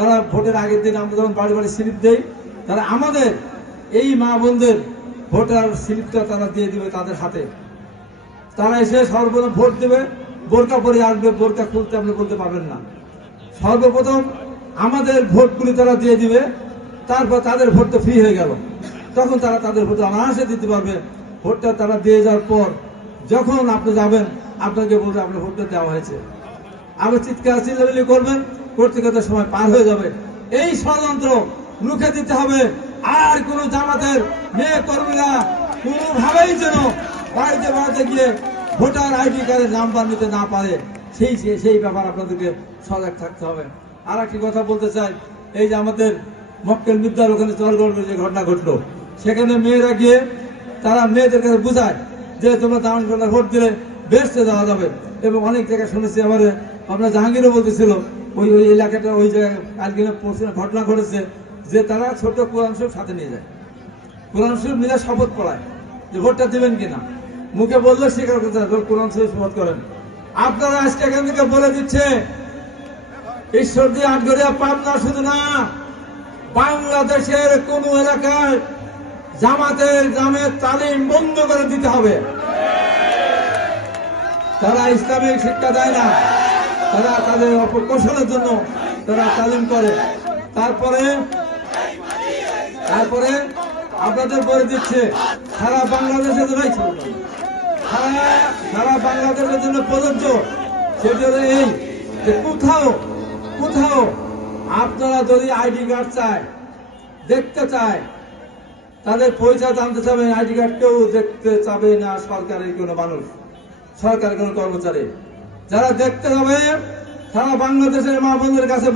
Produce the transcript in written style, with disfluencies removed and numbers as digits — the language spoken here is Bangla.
তারা ভোটের আগের দিন আমরা যখন বাড়ি বাড়ি স্লিপ দেই, তারা আমাদের এই মা বোনদের ভোটার স্লিপটা তারা দিয়ে দিবে তাদের হাতে। তারা এসে সর্বপ্রথম ভোট দেবে, বোরকা পরে আসবে, বোরকা খুলতে আপনি বলতে পারবেন না। সর্বপ্রথম আমাদের ভোটগুলি তারা দিয়ে দিবে, তারপর তাদের ভোট তো ফ্রি হয়ে গেল, তখন তারা তাদের ভোট অনায়াসে দিতে পারবে। ভোটটা তারা দিয়ে যাওয়ার পর যখন আপনি যাবেন, আপনাকে বলবে আপনার ভোটটা দেওয়া হয়েছে, আবার চিৎকার চিল্লামিল্লি করবেন, করতে করতে সময় পার হয়ে যাবে। এই ষড়যন্ত্র রুখে দিতে হবে। আর কোন জামাতের মেয়ে কর্মীরা কোনোভাবেই যেন বাড়িতে বাড়িতে গিয়ে ভোটার আইডি কার্ডের নাম্বার নিতে না পারে, সেই ব্যাপার আপনাদেরকে সজাগ থাকতে হবে। আর একটি কথা বলতে চাই, এই যে আমাদের মক্কেল বিদ্যার ওখানে চরগড় যে ঘটনা ঘটলো, সেখানে মেয়েরা গিয়ে তারা মেয়েদের কাছে বুঝায় যে তোমরা দাঁড়ান করে ভোট দিলে বেস্টে দেওয়া যাবে। এবং অনেক জায়গায় শুনেছি, আমার আপনার জাহাঙ্গীরও বলতেছিল ওই এলাকাটা, ওই জায়গায় কালকে ঘটনা ঘটেছে যে তারা ছোট কোরআন শরীফ সাথে নিয়ে যায়, কোরআন শরীফ নিয়ে শপথ পড়ায় যে ভোটটা দিবেন কিনা, মুখে বললে স্বীকার করতে হবে কোরআন শরীফ শপথ করেন। আপনারা আজকে এখান থেকে বলে দিচ্ছে ঈশ্বরদী, আটগড়িয়া, পাবনা শুধু না, বাংলাদেশের কোন এলাকায় জামাতের গ্রামের তালিম বন্ধ করে দিতে হবে। তারা ইসলামিক শিক্ষা দেয় না, তারা তাদের অপকৌশলের জন্য তারা তালিম করে। তারপরে আপনাদের বলে দিচ্ছে সারা বাংলাদেশের জন্য, সারা বাংলাদেশের জন্য প্রযোজ্য। সেটা হলো এই যে কোথাও আপনারা যদি আইডি কার্ড চায়, দেখতে চায়, তাদের পরিচয় জানতে চাবেন, আইডি কার্ড কেউ দেখতে চাবে না সরকারের কোনো মানুষ, সরকারের কোনো কর্মচারী। যারা দেখতে যাবে সারা বাংলাদেশের মা বোনদের কাছে